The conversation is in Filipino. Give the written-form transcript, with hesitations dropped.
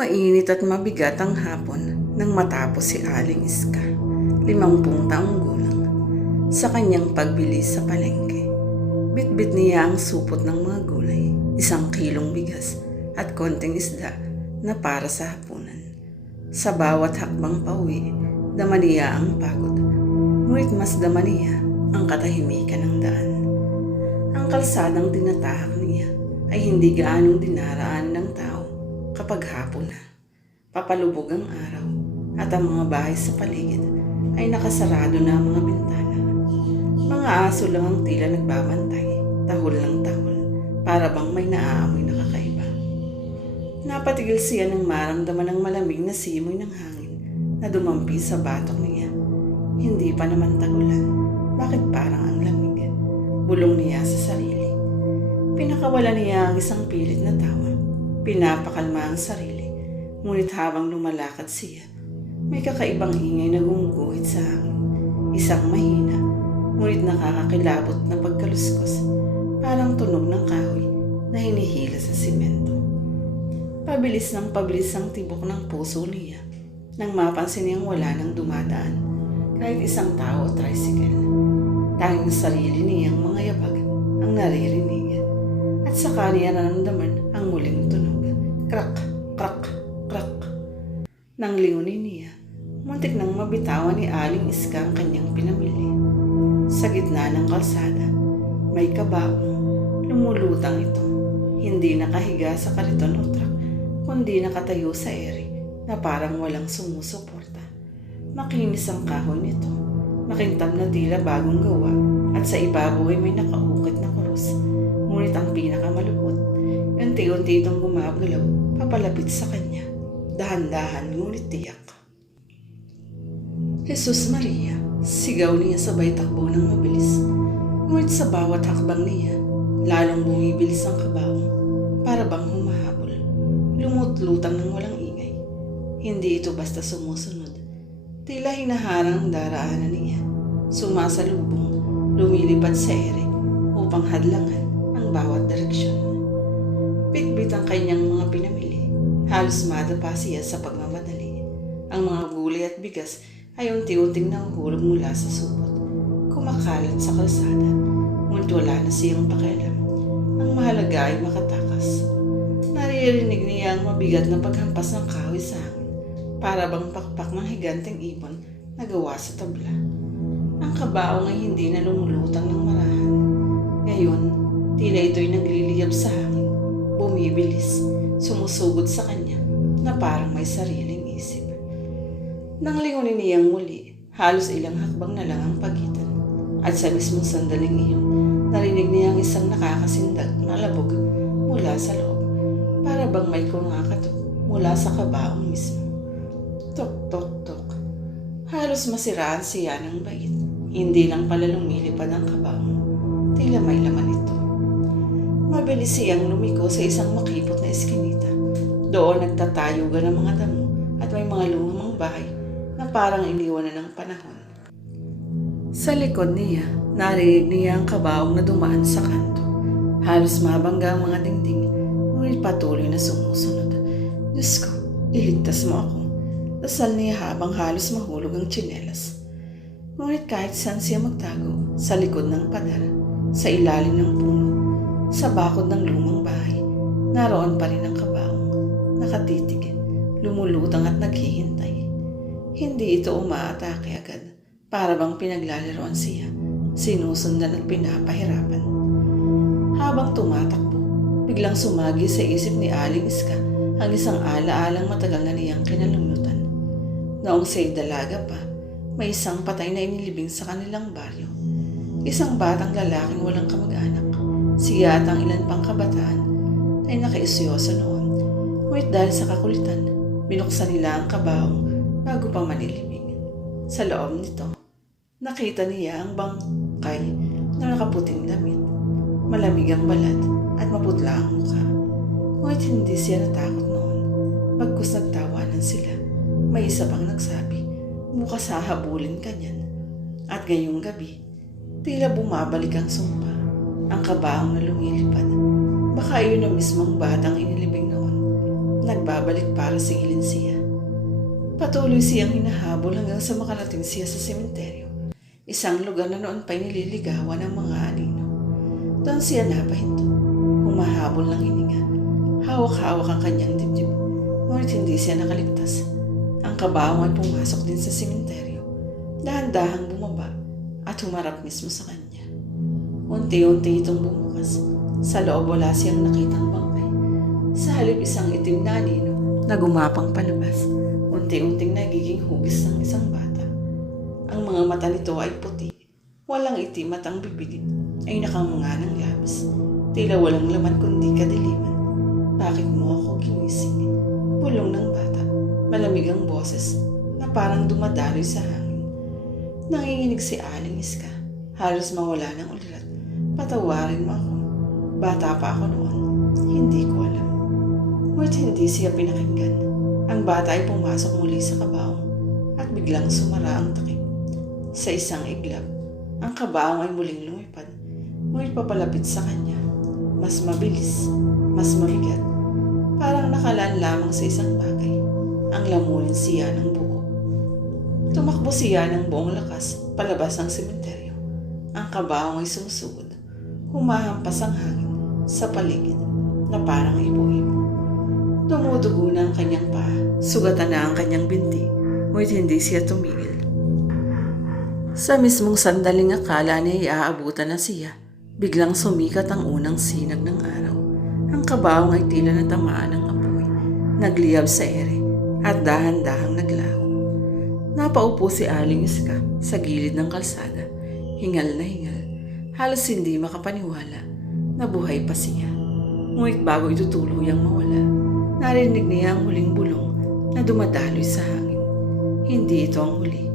Mainit at mabigat ang hapon nang matapos si Aling Iska, 50 taong gulang, sa kanyang pagbilis sa palengke. Bitbit niya ang supot ng mga gulay, 1 kilong bigas at konting isda na para sa hapunan. Sa bawat hakbang pauwi, dama niya ang pagod, ngunit mas dama niya ang katahimikan ng daan. Ang kalsadang tinatahak niya ay hindi gaanong dinaraan ng tao kapag hapon na. Papalubog ang araw at ang mga bahay sa paligid ay nakasarado na ang mga bintana. Mga aso lang ang tila nagbabantay, tahol ng tahol, para bang may naaamoy na kakaiba. Napatigil siya nang maramdaman ng malamig na simoy ng hangin na dumampi sa batok niya. Hindi pa naman tagulan, bakit parang ang lamig? Bulong niya sa sarili. Pinakawala niya ang isang pilit na tawa. Pinapakalma ang sarili, ngunit habang lumalakad siya, may kakaibang ingay na gumuguhit sa hangin. Isang mahina, ngunit nakakakilabot na pagkaluskos, parang tunog ng kahoy na hinihila sa simento. Pabilis ang tibok ng puso niya nang mapansin niyang wala nang dumadaan, kahit isang tao o tricycle. Tanging sarili niyang mga yabag ang naririnig, at saka niya naramdaman ang muling tunog. Krak, krak, krak. Nang lingunin niya, muntik nang mabitawan ni Aling Iska ang kanyang pinamili. Sa gitna ng kalsada, may kabaong. Lumulutang ito. Hindi nakahiga sa kariton o truck, kundi nakatayo sa ere na parang walang sumusuporta. Makinis ang kahoy nito. Makintab na tila bagong gawa, at sa ibabaw ay may nakaukit na krus. Ngunit ang pinakamalupot, unti-unti itong gumagalaw papalapit sa kanya. Dahan-dahan ngunit tiyak. Jesus Maria, sigaw niya sabay takbo ng mabilis. Ngunit sa bawat hakbang niya, lalong bumibilis ang kabaong, para bang humahabol. Lumutlutang ng walang ingay. Hindi ito basta sumusunod. Tila hinaharang ang daraanan niya. Sumasalubong, lumilipad sa ere upang hadlangan ang bawat direksyon. Bitbit ang kanyang mga pinamili. Halos madapa siya sa pagmamadali. Ang mga gulay at bigas ay unti-unting nahuhulog mula sa supot, kumakalat sa kalsada, ngunit wala na siyang pakialam. Ang mahalaga ay makatakas. Naririnig niya ang mabigat na paghampas ng kahoy sa hangin, para bang pakpak ng higanteng ibon na gawa sa tabla. Ang kabaong ay hindi na lumulutang ng marahan. Ngayon, tila ito'y nagliliyab sa hangin, bumibilis, sumusugod sa kanya na parang may sariling isip. Nang lingunin niyang muli, halos ilang hakbang na lang ang pagitan. At sa mismong sandaling iyon, narinig niya ang isang nakakasindag na labog mula sa loob, para bang may kumakatok mula sa kabaong mismo. Tok, tok, tok. Halos masiraan siya ng bait. Hindi lang pala lumilipad ang kabaong. Tila may laman ito. Mabilis siyang lumiko sa isang makipot na eskinita. Doon nagtatayugan ang mga damo at may mga lumang bahay na parang iniwanan ng panahon. Sa likod niya, narinig niya ang kabaong na dumaan sa kanto. Halos mabangga ang mga dingding, ngunit patuloy na sumusunod. Diyos ko, iligtas mo ako. Dasal niya habang halos mahulog ang tsinelas. Ngunit kahit saan siya magtago, sa likod ng pader, sa ilalim ng puno, sa bakod ng lumang bahay, naroon pa rin ang kabaong, nakatitig, lumulutang at naghihintay. Hindi ito umaatake agad, para bang pinaglalaroan siya, sinusundan at pinapahirapan. Habang tumatakbo, biglang sumagi sa isip ni Aling Iska ang isang ala-alang matagal na niyang kinalimutan. Noong siya'y dalaga pa, may isang patay na inilibing sa kanilang baryo. Isang batang lalaking walang kamag-anak. Siya at ang ilan pang kabataan ay nakaisyoso noon. Ngunit dahil sa kakulitan, binuksan nila ang kabaong bago pa manilibing. Sa loob nito, nakita niya ang bangkay na nakaputing damit. Malamig ang balat at maputla ang mukha. Ngunit hindi siya natakot noon. Bagkus nagtawanan sila, may isa pang nagsabi, bukas hahabulin ka niyan. At ngayong gabi, tila bumabalik ang sumpa. Ang kabaong na lumilipad. Baka iyon ang mismong batang inilibing noon. nagbabalik para sigilin siya. Patuloy siyang hinahabol hanggang sa makarating siya sa sementeryo, isang lugar na noon pa'y nililigawan ng mga anino. Doon siya napahinto, humahabol ng hininga. Hawak-hawak ang kanyang dibdib, ngunit hindi siya nakaligtas. Ang kabaong ay pumasok din sa sementeryo, dahan-dahang bumaba at humarap mismo sa kanya. Unti-unti itong bumukas. Sa loob wala siyang nakitang bangkay. Sa halip isang itim na anino na gumapang palabas, unti-unting nagiging hugis ng isang bata. Ang mga mata nito ay puti, walang itim at ang bibig ay nakanganga ng labis. Tila walang laman kundi kadiliman. Bakit mo ako ginising? Bulong ng bata. Malamig ang boses na parang dumadaloy sa hangin. Nanginginig si Aling Iska. Halos mawala ng ulirat. Patawarin mo ako. Bata pa ako noon. Hindi ko alam. Ngunit hindi siya pinakinggan. Ang bata ay pumasok muli sa kabaong at biglang sumara ang takip. Sa isang iglap, ang kabaong ay muling lumipad. Ngunit papalapit sa kanya. Mas mabilis, mas mabigat. Parang nakalaan lamang sa isang bagay. Ang lamunin siya ng buko. Tumakbo siya ng buong lakas palabas ng sementeryo. Ang kabaong ay sumusugod. Humahampas ang hangin sa paligid na parang ibo-ibo. Dumudugo na ang kanyang paa. Sugatan na ang kanyang binti. Ngunit hindi siya tumigil. Sa mismong sandaling akala niya iaabutan na siya, biglang sumikat ang unang sinag ng araw. Ang kabaong ay tila natamaan ng apoy. Nagliyab sa ere at dahan-dahang naglaho. Napaupo si Aling Iska sa gilid ng kalsada. Hingal na hingal. Halos hindi makapaniwala na buhay pa siya. Ngunit bago ito tuluyang mawala, narinig niya ang huling bulong na dumadaloy sa hangin. Hindi ito ang huli.